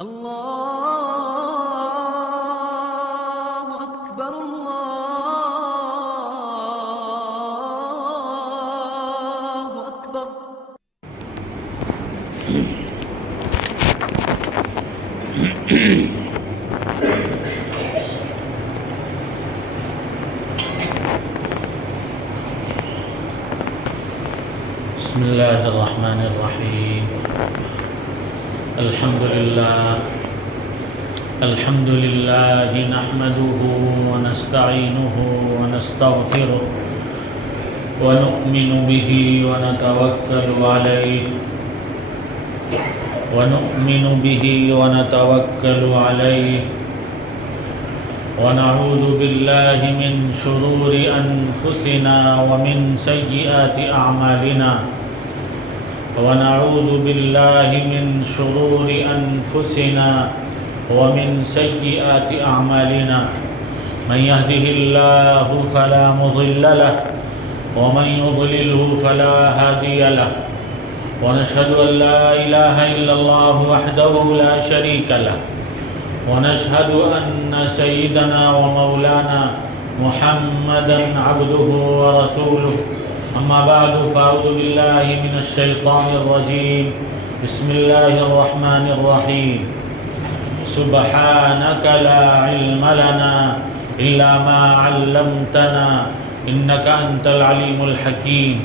الله أكبر الله أكبر. بسم الله الرحمن الرحيم. الحمد لله نحمده ونستعينه ونستغفره ونؤمن به ونتوكل عليه ونعوذ بالله من شرور أنفسنا ومن سيئات أعمالنا من يهده الله فلا مضل له ومن يضلله فلا هادي له ونشهد أن لا إله إلا الله وحده لا شريك له ونشهد أن سيدنا ومولانا محمدا عبده ورسوله. أما بعد فأعوذ بالله من الشيطان الرجيم. بسم الله الرحمن الرحيم. سبحانك لا علم لنا إلا ما علمتنا إنك أنت العليم الحكيم.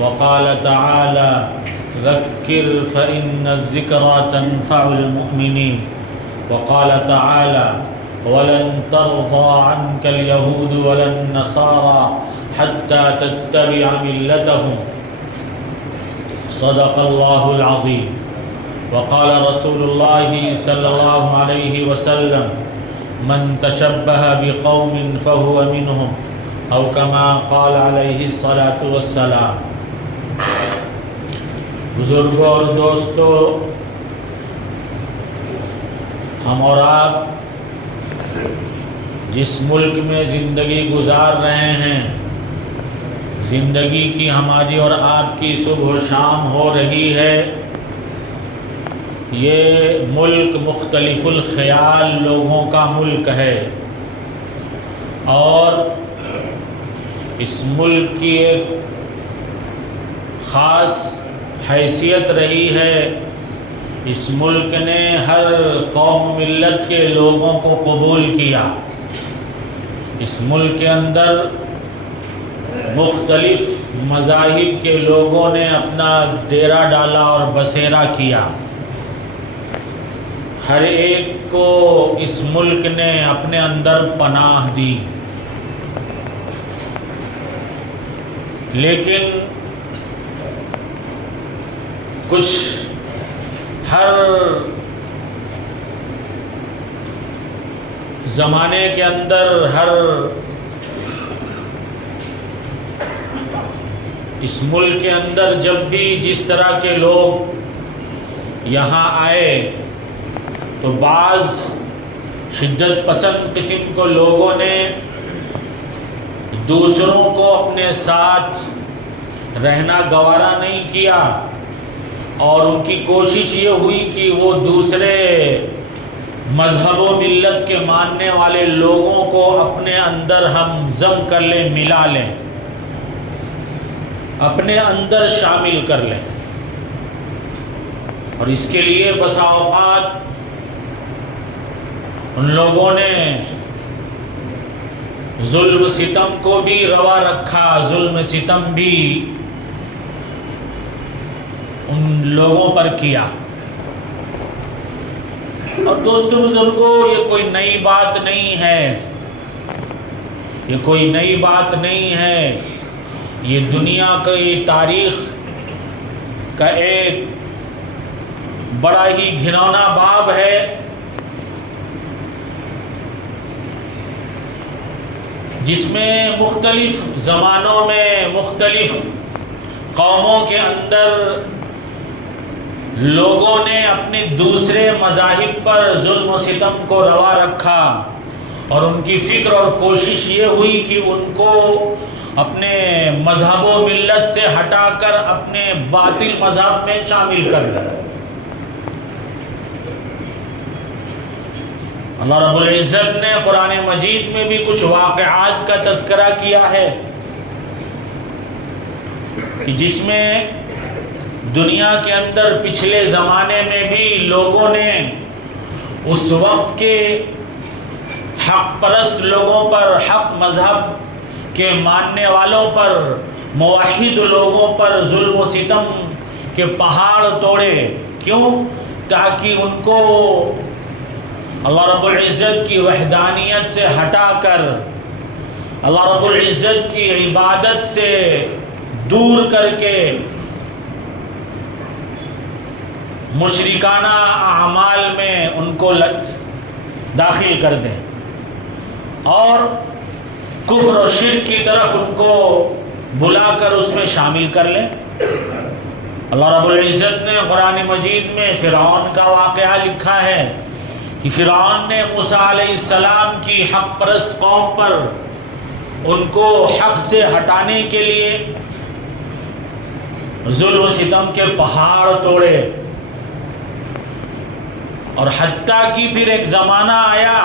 وقال تعالى: ذكر فإن الذكرى تنفع المؤمنين. وقال تعالى: ولن ترضى عنك اليهود ولا النصارى حتى تتبع ملتهم. صدق الله العظيم. وقال رسول الله صلى الله عليه وسلم: من تشبه بقوم فهو منهم، أو كما قال عليه الصلاة والسلام. بزرگوں اور دوستو، ہم اور آپ جس ملک میں زندگی گزار رہے ہیں، زندگی کی ہماری اور آپ کی صبح و شام ہو رہی ہے، یہ ملک مختلف الخیال لوگوں کا ملک ہے، اور اس ملک کی ایک خاص حیثیت رہی ہے. اس ملک نے ہر قوم ملت کے لوگوں کو قبول کیا. اس ملک کے اندر مختلف مذاہب کے لوگوں نے اپنا ڈیرا ڈالا اور بسیرا کیا. ہر ایک کو اس ملک نے اپنے اندر پناہ دی. لیکن کچھ ہر زمانے کے اندر، ہر اس ملک کے اندر جب بھی جس طرح کے لوگ یہاں آئے تو بعض شدت پسند قسم کو لوگوں نے دوسروں کو اپنے ساتھ رہنا گوارا نہیں کیا، اور ان کی کوشش یہ ہوئی کہ وہ دوسرے مذہب و ملت کے ماننے والے لوگوں کو اپنے اندر ہم ضم کر لیں، ملا لیں، اپنے اندر شامل کر لیں. اور اس کے لیے بسا اوقات ان لوگوں نے ظلم ستم کو بھی روا رکھا، ظلم ستم بھی ان لوگوں پر کیا. اور دوستو بزرگوں، یہ کوئی نئی بات نہیں ہے، یہ کوئی نئی بات نہیں ہے. یہ دنیا کی تاریخ کا ایک بڑا ہی گھنونا باب ہے، جس میں مختلف زمانوں میں مختلف قوموں کے اندر لوگوں نے اپنے دوسرے مذاہب پر ظلم و ستم کو روا رکھا، اور ان کی فکر اور کوشش یہ ہوئی کہ ان کو اپنے مذہب و ملت سے ہٹا کر اپنے باطل مذہب میں شامل کر دیا. اللہ رب العزت نے قرآن مجید میں بھی کچھ واقعات کا تذکرہ کیا ہے کہ جس میں دنیا کے اندر پچھلے زمانے میں بھی لوگوں نے اس وقت کے حق پرست لوگوں پر، حق مذہب کے ماننے والوں پر، موحد لوگوں پر ظلم و ستم کے پہاڑ توڑے. کیوں؟ تاکہ ان کو اللہ رب العزت کی وحدانیت سے ہٹا کر، اللہ رب العزت کی عبادت سے دور کر کے مشرکانہ اعمال میں ان کو داخل کر دیں اور کفر و شرک کی طرف ان کو بلا کر اس میں شامل کر لیں. اللہ رب العزت نے قرآن مجید میں فرعون کا واقعہ لکھا ہے کہ فرعون نے موسیٰ علیہ السلام کی حق پرست قوم پر ان کو حق سے ہٹانے کے لیے ظلم و ستم کے پہاڑ توڑے. اور حتیٰ کہ پھر ایک زمانہ آیا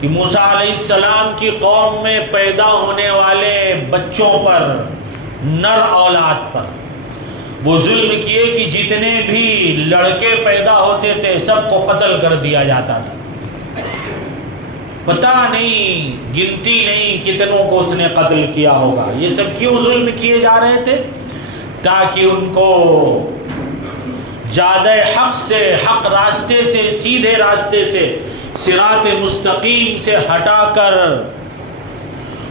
کہ موسیٰ علیہ السلام کی قوم میں پیدا ہونے والے بچوں پر، نر اولاد پر وہ ظلم کیے کہ جتنے بھی لڑکے پیدا ہوتے تھے سب کو قتل کر دیا جاتا تھا. پتہ نہیں، گنتی نہیں کتنوں کو اس نے قتل کیا ہوگا. یہ سب کیوں ظلم کیے جا رہے تھے؟ تاکہ ان کو زیادہ حق سے، حق راستے سے، سیدھے راستے سے، صراط مستقیم سے ہٹا کر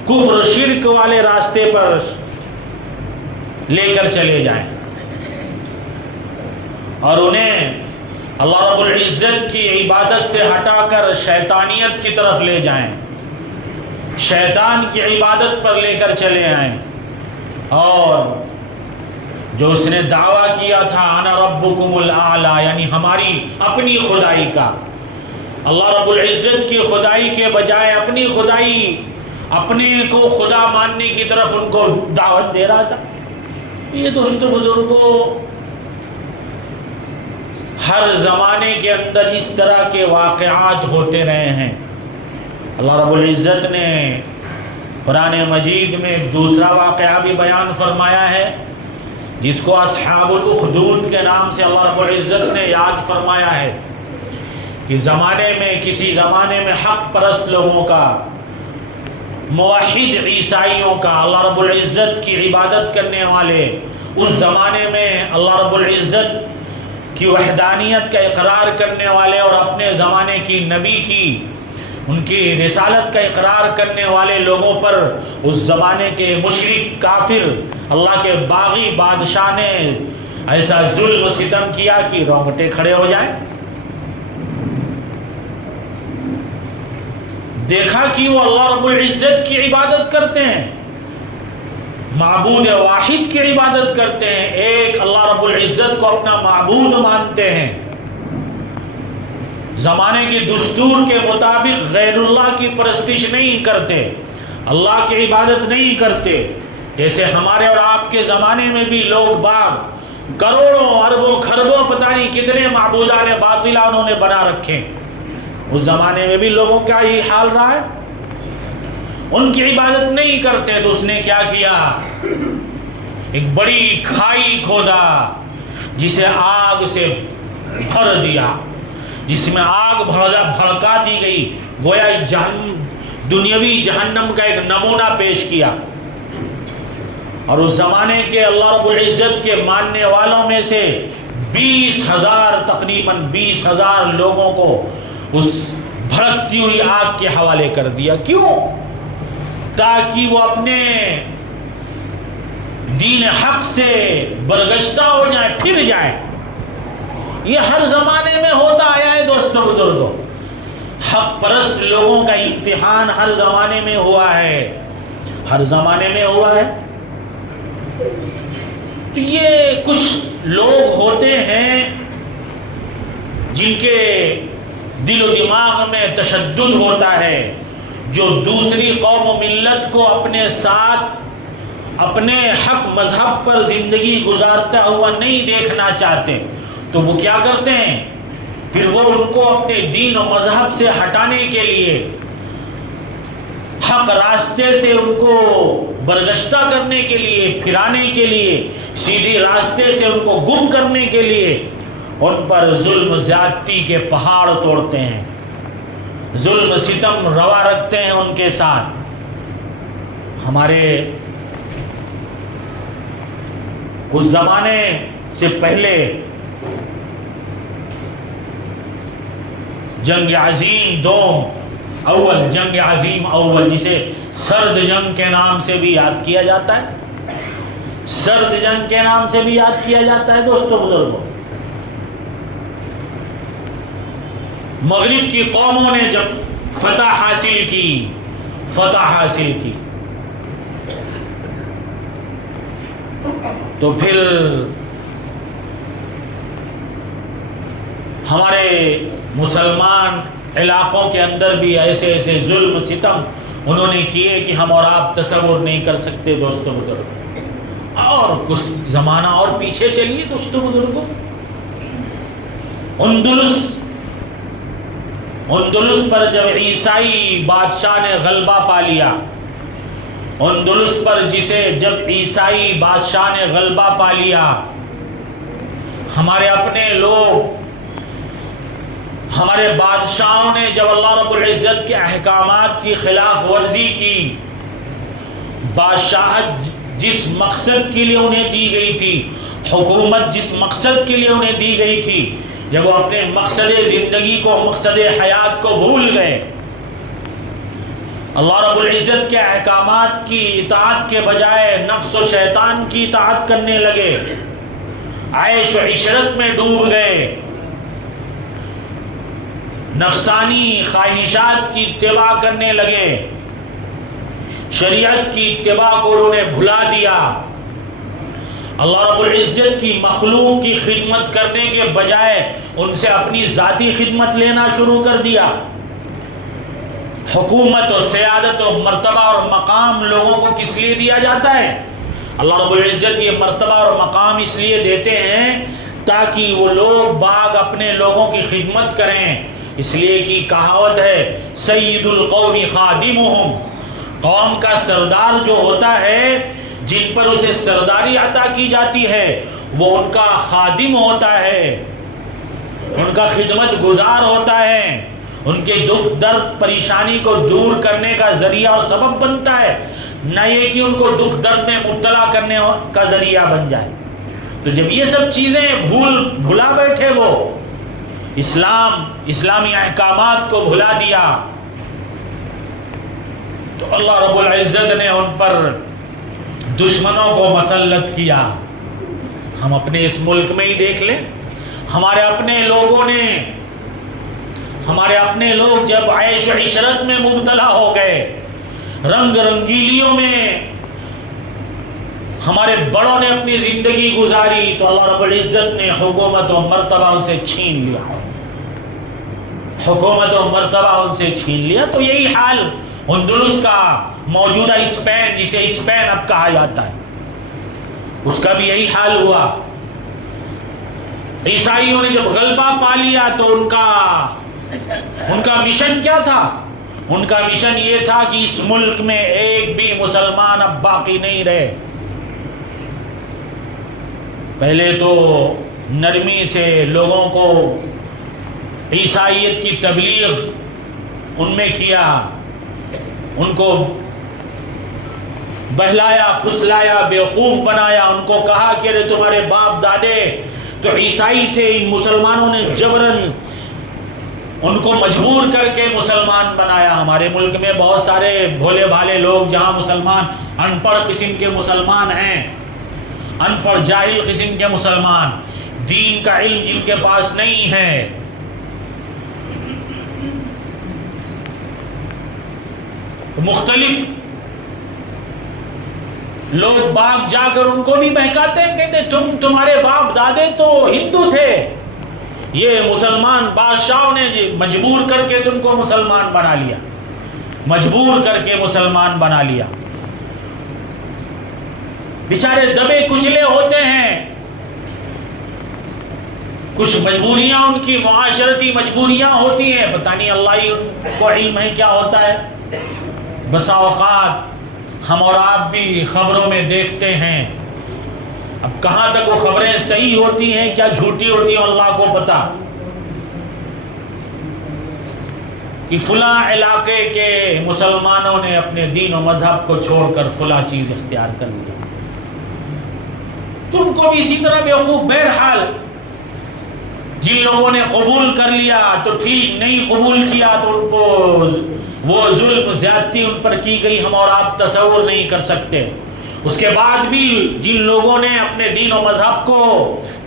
کفر و شرک والے راستے پر لے کر چلے جائیں اور انہیں اللہ رب العزت کی عبادت سے ہٹا کر شیطانیت کی طرف لے جائیں، شیطان کی عبادت پر لے کر چلے آئیں. اور جو اس نے دعویٰ کیا تھا انا ربکم الاعلی، یعنی ہماری اپنی خدائی کا، اللہ رب العزت کی خدائی کے بجائے اپنی خدائی، اپنے کو خدا ماننے کی طرف ان کو دعوت دے رہا تھا. یہ دوستو بزرگوں، ہر زمانے کے اندر اس طرح کے واقعات ہوتے رہے ہیں. اللہ رب العزت نے قرآن مجید میں دوسرا واقعہ بھی بیان فرمایا ہے جس کو اصحاب الاخدود کے نام سے اللہ رب العزت نے یاد فرمایا ہے کہ کسی زمانے میں حق پرست لوگوں کا، موحد عیسائیوں کا، اللہ رب العزت کی عبادت کرنے والے، اس زمانے میں اللہ رب العزت کی وحدانیت کا اقرار کرنے والے اور اپنے زمانے کی نبی کی، ان کی رسالت کا اقرار کرنے والے لوگوں پر اس زمانے کے مشرک کافر، اللہ کے باغی بادشاہ نے ایسا ظلم و ستم کیا کہ رونگٹے کھڑے ہو جائیں. دیکھا کہ وہ اللہ رب العزت کی عبادت کرتے ہیں، معبود واحد کی عبادت کرتے ہیں، ایک اللہ رب العزت کو اپنا معبود مانتے ہیں، زمانے کی دستور کے مطابق غیر اللہ کی پرستش نہیں کرتے، اللہ کی عبادت نہیں کرتے. جیسے ہمارے اور آپ کے زمانے میں بھی لوگ باغ کروڑوں اربوں کھربوں پتہ نہیں کتنے معبودان باطلہ انہوں نے بنا رکھے. اس زمانے میں بھی لوگوں کا یہ حال رہا ہے، ان کی عبادت نہیں کرتے. تو اس نے کیا کیا؟ ایک بڑی کھائی کھودا جسے آگ سے بھر دیا، جس میں آگ بھڑکا دی گئی، گویا دنیاوی جہنم کا ایک نمونہ پیش کیا. اور اس زمانے کے اللہ رب العزت کے ماننے والوں میں سے 20,000 تقریباً 20,000 لوگوں کو اس بھڑکتی ہوئی آگ کے حوالے کر دیا. کیوں؟ تاکہ وہ اپنے دین حق سے برگشتہ ہو جائیں، پھر جائیں. یہ ہر زمانے میں ہوتا آیا ہے دوستو بزرگوں. حق پرست لوگوں کا امتحان ہر زمانے میں ہوا ہے، ہر زمانے میں ہوا ہے. تو یہ کچھ لوگ ہوتے ہیں جن کے دل و دماغ میں تشدد ہوتا ہے، جو دوسری قوم و ملت کو اپنے ساتھ اپنے حق مذہب پر زندگی گزارتا ہوا نہیں دیکھنا چاہتے. تو وہ کیا کرتے ہیں؟ پھر وہ ان کو اپنے دین و مذہب سے ہٹانے کے لیے، حق راستے سے ان کو برگشتہ کرنے کے لیے، پھرانے کے لیے، سیدھی راستے سے ان کو گم کرنے کے لیے ان پر ظلم زیادتی کے پہاڑ توڑتے ہیں، ظلم ستم روا رکھتے ہیں ان کے ساتھ۔ ہمارے اس زمانے سے پہلے جنگ عظیم دوم اول، جنگ عظیم اول، جسے سرد جنگ کے نام سے بھی یاد کیا جاتا ہے، سرد جنگ کے نام سے بھی یاد کیا جاتا ہے دوستو بزرگوں، مغرب کی قوموں نے جب فتح حاصل کی تو پھر ہمارے مسلمان علاقوں کے اندر بھی ایسے ایسے ظلم ستم انہوں نے کیے کہ ہم اور آپ تصور نہیں کر سکتے دوستو بزرگوں۔ اور کچھ زمانہ اور پیچھے چلیے دوستو بزرگوں، اندلس پر جب عیسائی بادشاہ نے غلبہ پا لیا، اندلس پر جب عیسائی بادشاہ نے غلبہ پا لیا، ہمارے اپنے لوگ، ہمارے بادشاہوں نے جب اللہ رب العزت کے احکامات کی خلاف ورزی کی، بادشاہت جس مقصد کے لیے انہیں دی گئی تھی، حکومت جس مقصد کے لیے انہیں دی گئی تھی، جب وہ اپنے مقصد زندگی کو، مقصد حیات کو بھول گئے، اللہ رب العزت کے احکامات کی اطاعت کے بجائے نفس و شیطان کی اطاعت کرنے لگے، عیش و عشرت میں ڈوب گئے، نفسانی خواہشات کی اتباع کرنے لگے، شریعت کی اتباع کو انہوں نے بھلا دیا، اللہ رب العزت کی مخلوق کی خدمت کرنے کے بجائے ان سے اپنی ذاتی خدمت لینا شروع کر دیا۔ حکومت و سیادت و مرتبہ اور مقام لوگوں کو کس لیے دیا جاتا ہے؟ اللہ رب العزت یہ مرتبہ اور مقام اس لیے دیتے ہیں تاکہ وہ لوگ باغ اپنے لوگوں کی خدمت کریں، اس لیے کہ کہاوت ہے سید القوم خادمہم، قوم کا سردار جو ہوتا ہے، جن پر اسے سرداری عطا کی جاتی ہے، وہ ان کا خادم ہوتا ہے، ان کا خدمت گزار ہوتا ہے، ان کے دکھ درد پریشانی کو دور کرنے کا ذریعہ اور سبب بنتا ہے، نہ یہ کہ ان کو دکھ درد میں مبتلا کرنے کا ذریعہ بن جائے۔ تو جب یہ سب چیزیں بھلا بیٹھے، وہ اسلامی احکامات کو بھلا دیا، تو اللہ رب العزت نے ان پر دشمنوں کو مسلط کیا۔ ہم اپنے اس ملک میں ہی دیکھ لیں، ہمارے اپنے لوگ جب عیش و عشرت میں مبتلا ہو گئے، رنگ رنگیلیوں میں ہمارے بڑوں نے اپنی زندگی گزاری، تو اللہ رب العزت نے حکومت و مرتبہ ان سے چھین لیا، حکومت و مرتبہ ان سے چھین لیا۔ تو یہی حال اندلس کا، موجودہ اسپین جسے اسپین اب کہا جاتا ہے، اس کا بھی یہی حال ہوا۔ عیسائیوں نے جب غلبہ پا لیا تو ان کا مشن کیا تھا؟ ان کا مشن یہ تھا کہ اس ملک میں ایک بھی مسلمان اب باقی نہیں رہے۔ پہلے تو نرمی سے لوگوں کو عیسائیت کی تبلیغ ان میں کیا، ان کو بہلایا پھسلایا، بیوقوف بنایا، ان کو کہا کہ ارے تمہارے باپ دادے تو عیسائی تھے، ان مسلمانوں نے جبراً ان کو مجبور کر کے مسلمان بنایا۔ ہمارے ملک میں بہت سارے بھولے بھالے لوگ جہاں مسلمان ان پڑھ قسم کے مسلمان ہیں، ان پڑھ جاہل قسم کے مسلمان، دین کا علم جن کے پاس نہیں ہے، مختلف لوگ باغ جا کر ان کو بھی بہکاتے ہیں، کہتے تمہارے باپ دادے تو ہندو تھے، یہ مسلمان بادشاہوں نے مجبور کر کے تم کو مسلمان بنا لیا، مجبور کر کے مسلمان بنا لیا۔ بیچارے دبے کچلے ہوتے ہیں، کچھ مجبوریاں ان کی معاشرتی مجبوریاں ہوتی ہیں، پتہ نہیں اللہ ہی ان کو علم ہے کیا ہوتا ہے۔ بسا اوقات ہم اور آپ بھی خبروں میں دیکھتے ہیں، اب کہاں تک وہ خبریں صحیح ہوتی ہیں کیا جھوٹی ہوتی ہیں اللہ کو پتہ، کہ فلاں علاقے کے مسلمانوں نے اپنے دین و مذہب کو چھوڑ کر فلاں چیز اختیار کر لی، تم کو بھی اسی طرح بیوقوف۔ بہرحال جن لوگوں نے قبول کر لیا تو ٹھیک، نہیں قبول کیا تو ان کو وہ ظلم زیادتی ان پر کی گئی ہم اور آپ تصور نہیں کر سکتے۔ اس کے بعد بھی جن لوگوں نے اپنے دین و مذہب کو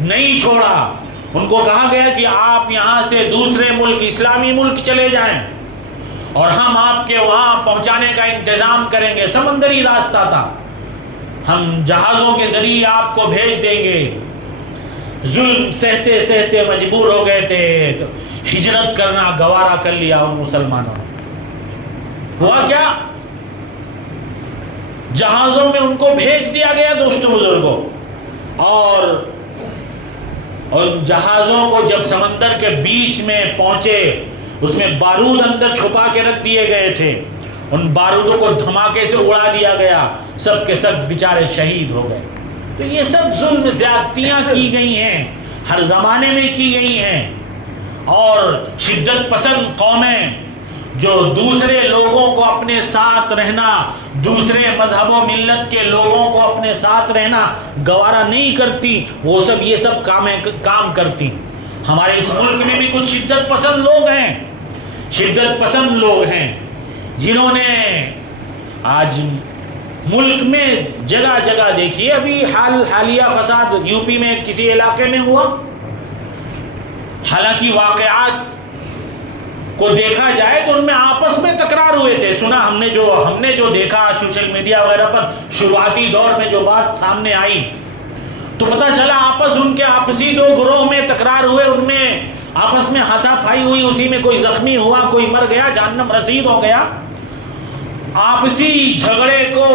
نہیں چھوڑا ان کو کہا گیا کہ آپ یہاں سے دوسرے ملک، اسلامی ملک چلے جائیں اور ہم آپ کے وہاں پہنچانے کا انتظام کریں گے۔ سمندری راستہ تھا، ہم جہازوں کے ذریعے آپ کو بھیج دیں گے۔ ظلم سہتے سہتے مجبور ہو گئے تھے تو ہجرت کرنا گوارا کر لیا ان مسلمانوں نے۔ ہوا کیا؟ جہازوں میں ان کو بھیج دیا گیا دوستو بزرگوں، اور ان جہازوں کو جب سمندر کے بیچ میں پہنچے اس میں بارود اندر چھپا کے رکھ دیے گئے تھے، ان بارودوں کو دھماکے سے اڑا دیا گیا، سب کے سب بیچارے شہید ہو گئے۔ تو یہ سب ظلم زیادتیاں کی گئی ہیں، ہر زمانے میں کی گئی ہیں، اور شدت پسند قومیں جو دوسرے لوگوں کو اپنے ساتھ رہنا، دوسرے مذہب و ملت کے لوگوں کو اپنے ساتھ رہنا گوارا نہیں کرتی، وہ سب یہ سب کام کرتی۔ ہمارے اس ملک میں بھی کچھ شدت پسند لوگ ہیں، شدت پسند لوگ ہیں جنہوں نے آج ملک میں جگہ جگہ دیکھیے، ابھی حالیہ فساد یو پی میں کسی علاقے میں ہوا، حالانکہ واقعات کو دیکھا جائے تو ان میں آپس میں تکرار ہوئے تھے۔ سنا ہم نے جو دیکھا سوشل میڈیا وغیرہ پر، شروعاتی دور میں جو بات سامنے آئی تو پتہ چلا ان کے آپسی دو گروہ میں تکرار ہوئے، ان میں آپس میں ہاتھا پائی ہوئی، اسی میں کوئی زخمی ہوا، کوئی مر گیا، جہنم رسید ہو گیا۔ آپسی جھگڑے کو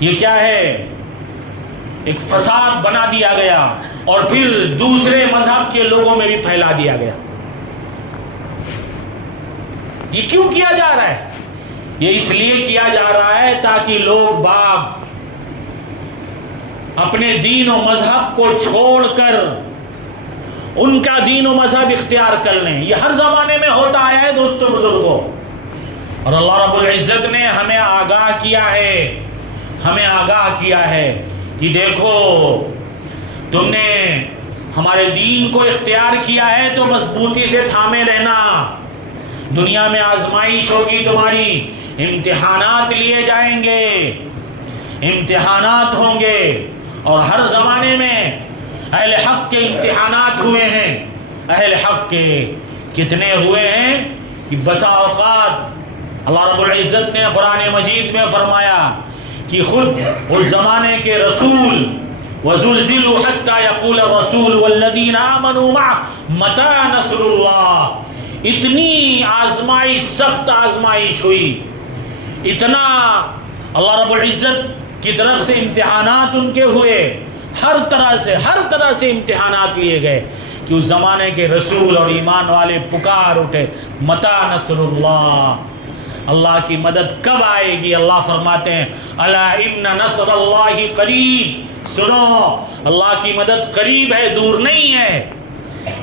یہ کیا ہے، ایک فساد بنا دیا گیا اور پھر دوسرے مذہب کے لوگوں میں بھی پھیلا دیا گیا۔ یہ کیوں کیا جا رہا ہے؟ یہ اس لیے کیا جا رہا ہے تاکہ لوگ باغ اپنے دین و مذہب کو چھوڑ کر ان کا دین و مذہب اختیار کر لیں۔ یہ ہر زمانے میں ہوتا آیا ہے دوستو بزرگوں، اور اللہ رب العزت نے ہمیں آگاہ کیا ہے کہ دیکھو تم نے ہمارے دین کو اختیار کیا ہے تو مضبوطی سے تھامے رہنا۔ دنیا میں آزمائش ہوگی تمہاری، امتحانات لیے جائیں گے، امتحانات ہوں گے، اور ہر زمانے میں اہل حق کے امتحانات ہوئے ہیں۔ اہل حق کے کتنے ہوئے ہیں کہ بسا اوقات اللہ رب العزت نے قرآن مجید میں فرمایا کہ خود اس زمانے کے رسول وَزُلْزِلُوا حَتَّى يَقُولَ الرَّسُولُ وَالَّذِينَ آمَنُوا مَعَهُ مَتَىٰ نَصْرُ اللَّهِ، اتنی آزمائش، سخت آزمائش ہوئی، اتنا اللہ رب العزت کی طرف سے امتحانات ان کے ہوئے، ہر طرح سے امتحانات لیے گئے کہ اس زمانے کے رسول اور ایمان والے پکار اٹھے مَتَىٰ نَصْرُ اللَّهِ، اللہ کی مدد کب آئے گی؟ اللہ فرماتے ہیں الا ان نصر اللہ قریب، سنو اللہ کی مدد قریب ہے، دور نہیں ہے۔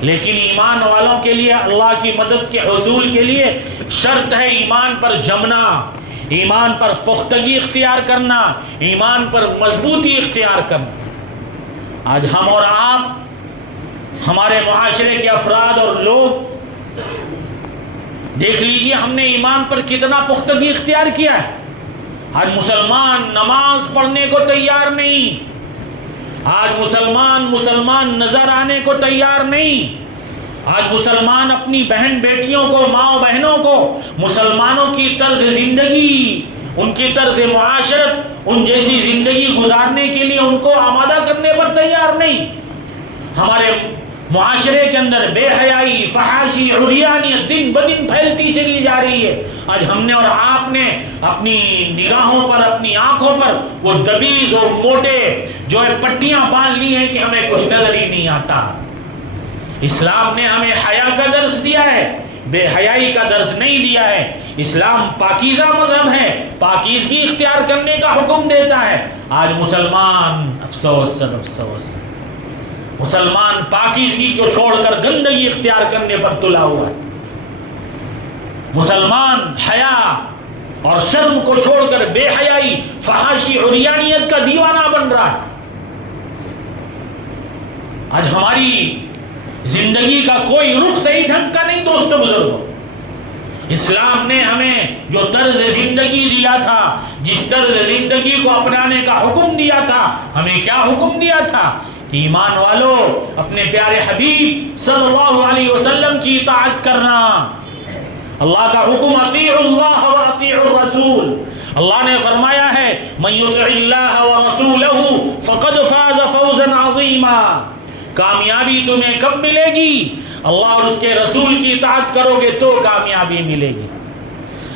لیکن ایمان والوں کے لیے اللہ کی مدد کے حصول کے لیے شرط ہے ایمان پر جمنا، ایمان پر پختگی اختیار کرنا، ایمان پر مضبوطی اختیار کرنا۔ آج ہم اور آپ، ہمارے معاشرے کے افراد اور لوگ، دیکھ لیجئے ہم نے ایمان پر کتنا پختگی اختیار کیا ہے۔ آج مسلمان نماز پڑھنے کو تیار نہیں، آج مسلمان نظر آنے کو تیار نہیں، آج مسلمان اپنی بہن بیٹیوں کو، ماں بہنوں کو مسلمانوں کی طرز زندگی، ان کی طرز معاشرت، ان جیسی زندگی گزارنے کے لیے ان کو آمادہ کرنے پر تیار نہیں۔ ہمارے معاشرے کے اندر بے حیائی، فحاشی، عریانیت دن بدن پھیلتی چلی جا رہی ہے۔ آج ہم نے اور آپ نے اپنی نگاہوں پر، اپنی آنکھوں پر وہ دبیز اور موٹے جو ہے پٹیاں باندھ لی ہیں کہ ہمیں کچھ نظر ہی نہیں آتا۔ اسلام نے ہمیں حیا کا درس دیا ہے، بے حیائی کا درس نہیں دیا ہے۔ اسلام پاکیزہ مذہب ہے، پاکیزگی اختیار کرنے کا حکم دیتا ہے۔ آج مسلمان افسوس سر افسوس، مسلمان پاکیزگی کو چھوڑ کر گندگی اختیار کرنے پر تلا ہوا ہے۔ مسلمان حیا اور شرم کو چھوڑ کر بے حیائی، فحاشی، عریانیت کا دیوانہ بن رہا ہے۔ آج ہماری زندگی کا کوئی رخ صحیح ڈھنگ کا نہیں دوستو بزرگوں۔ اسلام نے ہمیں جو طرز زندگی دیا تھا، جس طرز زندگی کو اپنانے کا حکم دیا تھا، ہمیں کیا حکم دیا تھا کہ ایمان والو اپنے پیارے حبیب صلی اللہ علیہ وسلم کی اطاعت کرنا۔ اللہ کا حکم اطیعوا اللہ و اطیعوا الرسول۔ اللہ نے فرمایا ہے من یطع اللہ ورسولہ فقد فاز فوزا عظیما۔ کامیابی تمہیں کب ملے گی؟ اللہ اور اس کے رسول کی اطاعت کرو گے تو کامیابی ملے گی۔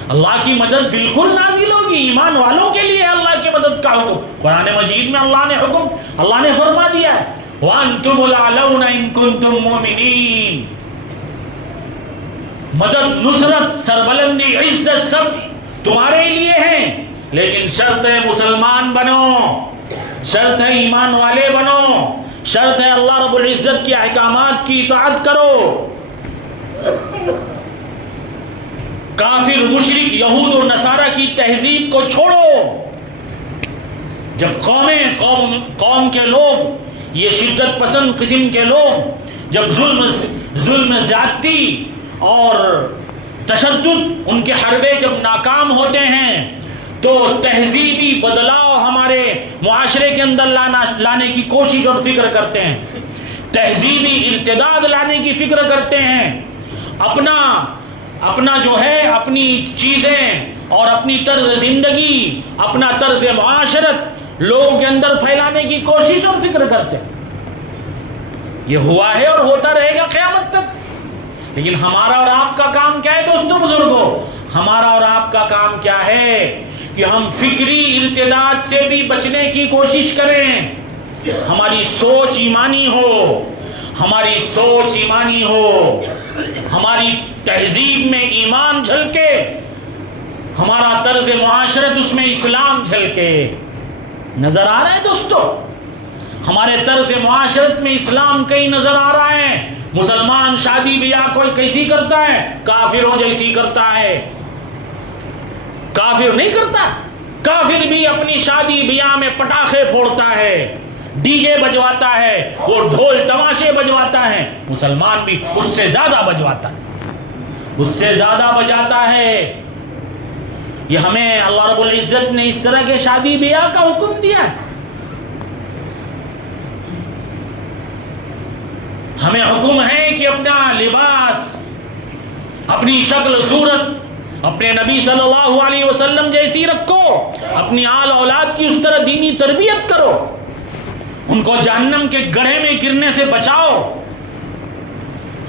اللہ کی مدد بالکل نازل ہوگی ایمان والوں کے لیے۔ اللہ کی مدد کا حکم قرآن مجید میں اللہ نے حکم، اللہ نے فرما دیا ہے وَأَنْتُمُ الْأَعْلَوْنَ إِن كُنتُم مُؤْمِنِينَ۔ مدد، نصرت، سربلندی، عزت سب تمہارے لیے ہیں، لیکن شرط ہے مسلمان بنو، شرط ہے ایمان والے بنو، شرط ہے اللہ رب العزت کے احکامات کی اطاعت کرو۔ کافر، مشرک، یہود و نصارہ کی تہذیب کو چھوڑو۔ جب قوم کے لوگ، یہ شدت پسند قسم کے لوگ جب ظلم زیادتی اور تشدد ان کے حربے جب ناکام ہوتے ہیں تو تہذیبی بدلاؤ ہمارے معاشرے کے اندر لانے کی کوشش اور فکر کرتے ہیں، تہذیبی ارتداد لانے کی فکر کرتے ہیں، اپنا جو ہے اپنی چیزیں اور اپنی طرز زندگی، اپنا طرز معاشرت لوگوں کے اندر پھیلانے کی کوشش اور فکر کرتے ہیں۔ یہ ہوا ہے اور ہوتا رہے گا قیامت تک۔ لیکن ہمارا اور آپ کا کام کیا ہے دوستو بزرگوں؟ ہمارا اور آپ کا کام کیا ہے کہ ہم فکری ارتداد سے بھی بچنے کی کوشش کریں، ہماری سوچ ایمانی ہو، ہماری سوچ ایمانی ہو، ہماری تہذیب میں ایمان جھلکے، ہمارا طرز معاشرت اس میں اسلام جھلکے۔ نظر آ رہا ہے دوستو؟ ہمارے طرز معاشرت میں اسلام کہیں نظر آ رہا ہے؟ مسلمان شادی بیاہ کوئی کیسی کرتا ہے؟ کافروں جیسی کرتا ہے۔ کافر نہیں کرتا، کافر بھی اپنی شادی بیاہ میں پٹاخے پھوڑتا ہے، ڈی جے بجواتا ہے، وہ ڈھول تماشے بجواتا ہے۔ مسلمان بھی اس سے زیادہ بجواتا ہے، اس سے زیادہ بجاتا ہے۔ یہ ہمیں اللہ رب العزت نے اس طرح کے شادی بیاہ کا حکم دیا ہے۔ ہمیں حکم ہے کہ اپنا لباس، اپنی شکل صورت اپنے نبی صلی اللہ علیہ وسلم جیسی رکھو، اپنی آل اولاد کی اس طرح دینی تربیت کرو، ان کو جہنم کے گڑھے میں گرنے سے بچاؤ۔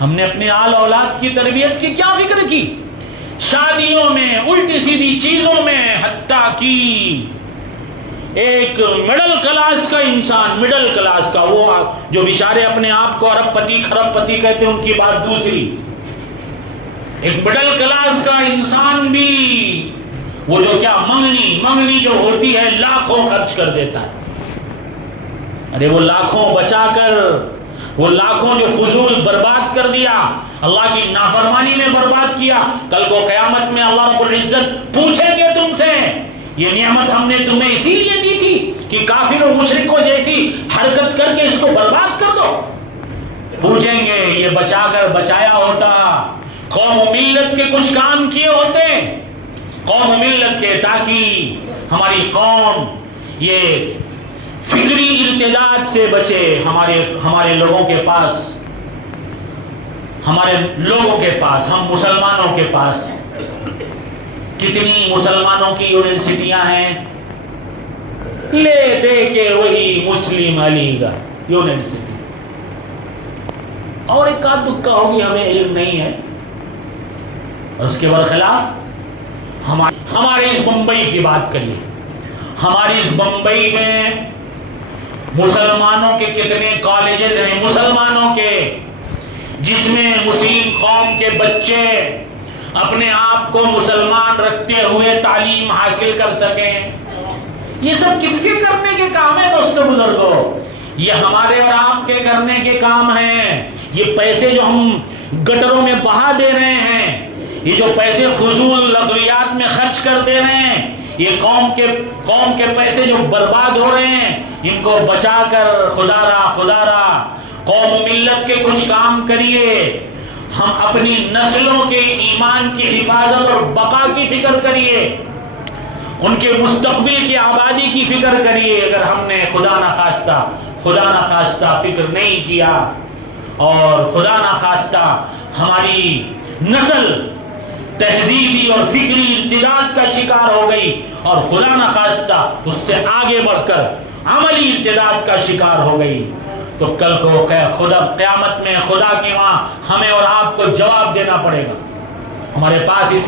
ہم نے اپنے آل اولاد کی تربیت کی کیا فکر کی؟ شادیوں میں، الٹی سیدھی چیزوں میں، حتیٰ کی ایک مڈل کلاس کا انسان، مڈل کلاس کا، وہ جو بیچارے اپنے آپ کو ارب پتی خرب پتی کہتے ہیں، ان کی بات دوسری، ایک مڈل کلاس کا انسان بھی وہ جو کیا منگنی جو ہوتی ہے لاکھوں خرچ کر دیتا ہے۔ ارے وہ لاکھوں بچا کر، وہ لاکھوں جو فضول برباد کر دیا، اللہ کی نافرمانی میں برباد کیا، کل کو قیامت میں اللہ رب العزت پوچھیں گے تم سے یہ نعمت ہم نے تمہیں اسی لیے دی تھی کہ کافر و مشرکوں جیسی حرکت کر کے اس کو برباد کر دو؟ پوچھیں گے یہ بچا کر بچایا ہوتا، قوم و ملت کے کچھ کام کیے ہوتے، قوم و ملت کے، تاکہ ہماری قوم یہ فکری ارتداد سے بچے۔ ہمارے لوگوں کے پاس، ہم مسلمانوں کے پاس کتنی مسلمانوں کی یونیورسٹیاں ہیں، لے دے کے وہی مسلم علی گڑھ یونیورسٹی، اور ایک آدھ دکا ہوگی، ہمیں علم نہیں ہے۔ اور اس کے برخلاف ہمارے اس بمبئی کی بات کریے، ہماری اس بمبئی میں مسلمانوں کے کتنے کالجز ہیں، مسلمانوں کے جس میں مسلم قوم کے بچے اپنے آپ کو مسلمان رکھتے ہوئے تعلیم حاصل کر سکیں. یہ سب کس کے کرنے کے کام ہے دوستو بزرگوں؟ یہ ہمارے اور آپ کے کرنے کے کام ہیں. یہ پیسے جو ہم گٹروں میں بہا دے رہے ہیں، یہ جو پیسے فضول لغویات میں خرچ کر دے رہے ہیں، یہ قوم کے پیسے جو برباد ہو رہے ہیں، ان کو بچا کر خدا را قوم و ملت کے کچھ کام کریے. ہم اپنی نسلوں کے ایمان کی حفاظت اور بقا کی فکر کریے، ان کے مستقبل کی آبادی کی فکر کریے. اگر ہم نے خدا نخواستہ فکر نہیں کیا اور خدا نخواستہ ہماری نسل تہذیبی اور فکری ارتداد کا شکار ہو گئی اور خدا نخواستہ اس سے آگے بڑھ کر عملی ارتداد کا شکار ہو گئی، تو کل کو قیامت میں خدا کے وہاں ہمیں اور آپ کو جواب دینا پڑے گا. ہمارے پاس اس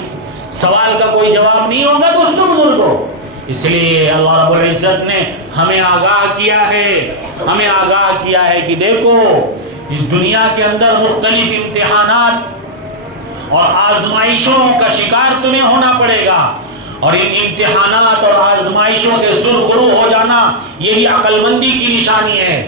سوال کا کوئی جواب نہیں ہوگا دوستوں بزرگوں. اس لیے اللہ رب العزت نے ہمیں آگاہ کیا ہے کہ دیکھو، اس دنیا کے اندر مختلف امتحانات اور آزمائشوں کا شکار تمہیں ہونا پڑے گا، اور ان امتحانات اور آزمائشوں سے سرخرو ہو جانا یہی عقل مندی کی نشانی ہے.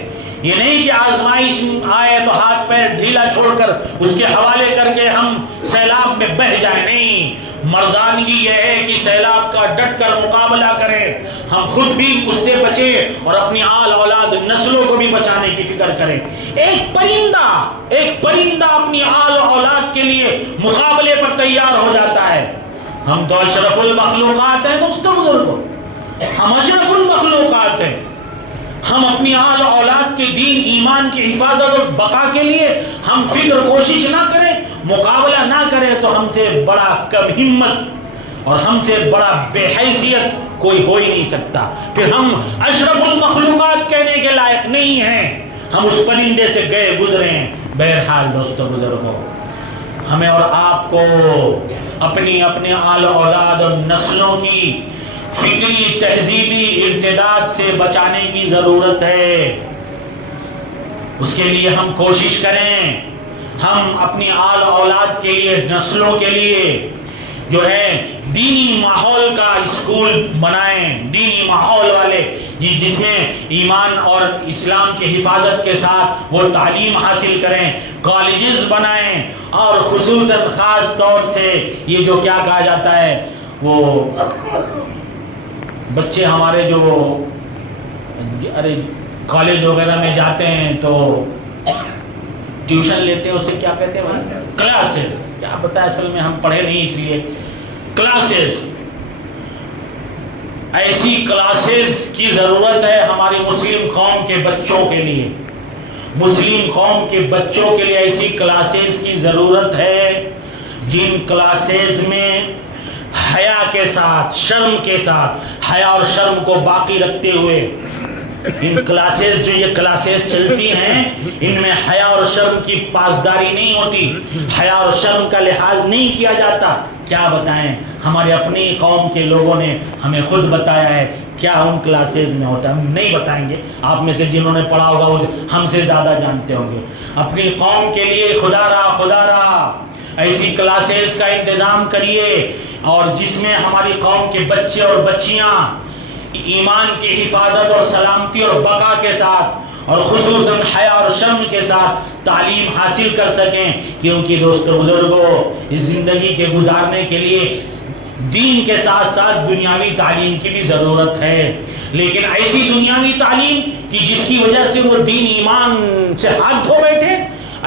یہ نہیں کہ آزمائش آئے تو ہاتھ پیر ڈھیلا چھوڑ کر اس کے حوالے کر کے ہم سیلاب میں بہہ جائیں. نہیں، مردانگی یہ ہے کہ سیلاب کا ڈٹ کر مقابلہ کریں، ہم خود بھی اس سے بچیں اور اپنی آل اولاد نسلوں کو بھی بچانے کی فکر کریں. ایک پرندہ اپنی آل اولاد کے لیے مقابلے پر تیار ہو جاتا ہے. ہم تو اشرف المخلوقات ہیں دوستوں بزرگوں، ہم اشرف المخلوقات ہیں. ہم اپنی آل اولاد کے دین ایمان کی حفاظت اور بقا کے لیے ہم فکر کوشش نہ کریں، مقابلہ نہ کریں، تو ہم سے بڑا کم ہمت اور ہم سے بڑا بے حیثیت کوئی ہو ہی نہیں سکتا. پھر ہم اشرف المخلوقات کہنے کے لائق نہیں ہیں، ہم اس پرندے سے گئے گزرے ہیں. بہرحال دوستو بزرگوں، ہمیں اور آپ کو اپنے آل اولاد اور نسلوں کی فکری تہذیبی ارتداد سے بچانے کی ضرورت ہے. اس کے لیے ہم کوشش کریں، ہم اپنی آل اولاد کے لیے، نسلوں کے لیے جو ہے دینی ماحول کا اسکول بنائیں، دینی ماحول والے جس میں ایمان اور اسلام کی حفاظت کے ساتھ وہ تعلیم حاصل کریں، کالجز بنائیں. اور خصوصاً خاص طور سے یہ جو کیا کہا جاتا ہے، وہ بچے ہمارے جو کالج وغیرہ میں جاتے ہیں تو ٹیوشن لیتے ہیں، اسے کیا کہتے ہیں بھائی؟ کلاسز. کیا بتائیں، اصل میں ہم پڑھے نہیں، اس لیے کلاسز. ایسی کلاسز کی ضرورت ہے ہماری مسلم قوم کے بچوں کے لیے. مسلم قوم کے بچوں کے لیے ایسی کلاسز کی ضرورت ہے جن کلاسز میں حیا کے ساتھ، شرم کے ساتھ، حیا اور شرم کو باقی رکھتے ہوئے ان کلاسز، جو یہ کلاسز چلتی ہیں، ان میں حیا اور شرم کی پاسداری نہیں ہوتی، حیا اور شرم کا لحاظ نہیں کیا جاتا. کیا بتائیں، ہمارے اپنی قوم کے لوگوں نے ہمیں خود بتایا ہے کیا ان کلاسز میں ہوتا ہے. ہم نہیں بتائیں گے، آپ میں سے جنہوں نے پڑھا ہوگا وہ ہم سے زیادہ جانتے ہوں گے. اپنی قوم کے لیے خدا را ایسی کلاسز کا انتظام کریے، اور جس میں ہماری قوم کے بچے اور بچیاں ایمان کی حفاظت اور سلامتی اور بقا کے ساتھ اور خصوصاً حیا اور شرم کے ساتھ تعلیم حاصل کر سکیں. کیونکہ دوستو بزرگوں، اس زندگی کے گزارنے کے لیے دین کے ساتھ ساتھ دنیاوی تعلیم کی بھی ضرورت ہے، لیکن ایسی دنیاوی تعلیم کہ جس کی وجہ سے وہ دین ایمان سے ہاتھ دھو بیٹھے،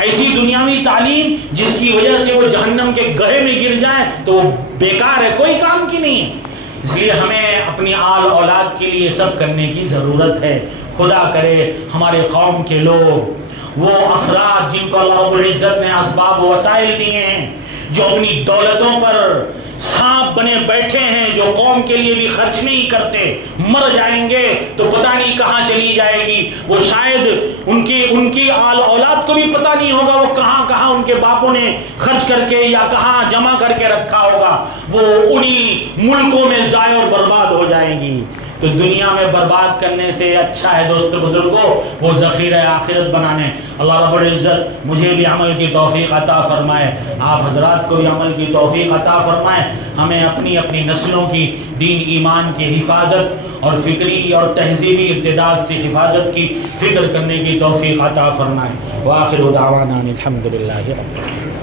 ایسی دنیاوی تعلیم جس کی وجہ سے وہ جہنم کے گڑھے میں گر جائے، تو وہ بیکار ہے، کوئی کام کی نہیں ہے. اس لیے ہمیں اپنی آل اولاد کے لیے سب کرنے کی ضرورت ہے. خدا کرے ہمارے قوم کے لوگ، وہ افراد جن کو اللہ رب العزت نے اسباب و وسائل دیے ہیں، جو اپنی دولتوں پر سانپ بنے بیٹھے ہیں، جو قوم کے لیے بھی خرچ نہیں کرتے، مر جائیں گے تو پتہ نہیں کہاں چلی جائے گی. وہ شاید ان کی آل اولاد کو بھی پتہ نہیں ہوگا وہ کہاں ان کے باپوں نے خرچ کر کے یا کہاں جمع کر کے رکھا ہوگا. وہ انہی ملکوں میں ضائع اور برباد ہو جائیں گی. تو تو دنیا میں برباد کرنے سے اچھا ہے دوست بزرگوں وہ ذخیرہ آخرت بنانے. اللہ رب العزت مجھے بھی عمل کی توفیق عطا فرمائے, آپ حضرات کو بھی عمل کی توفیق عطا فرمائے. ہمیں اپنی اپنی نسلوں کی دین ایمان کی حفاظت اور فکری اور تہذیبی ارتداد سے حفاظت کی فکر کرنے کی توفیق عطا فرمائے. وآخر دعوانا الحمدللہ رب العالمین.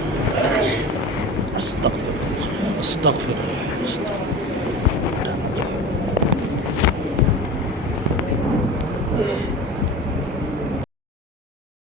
استغفر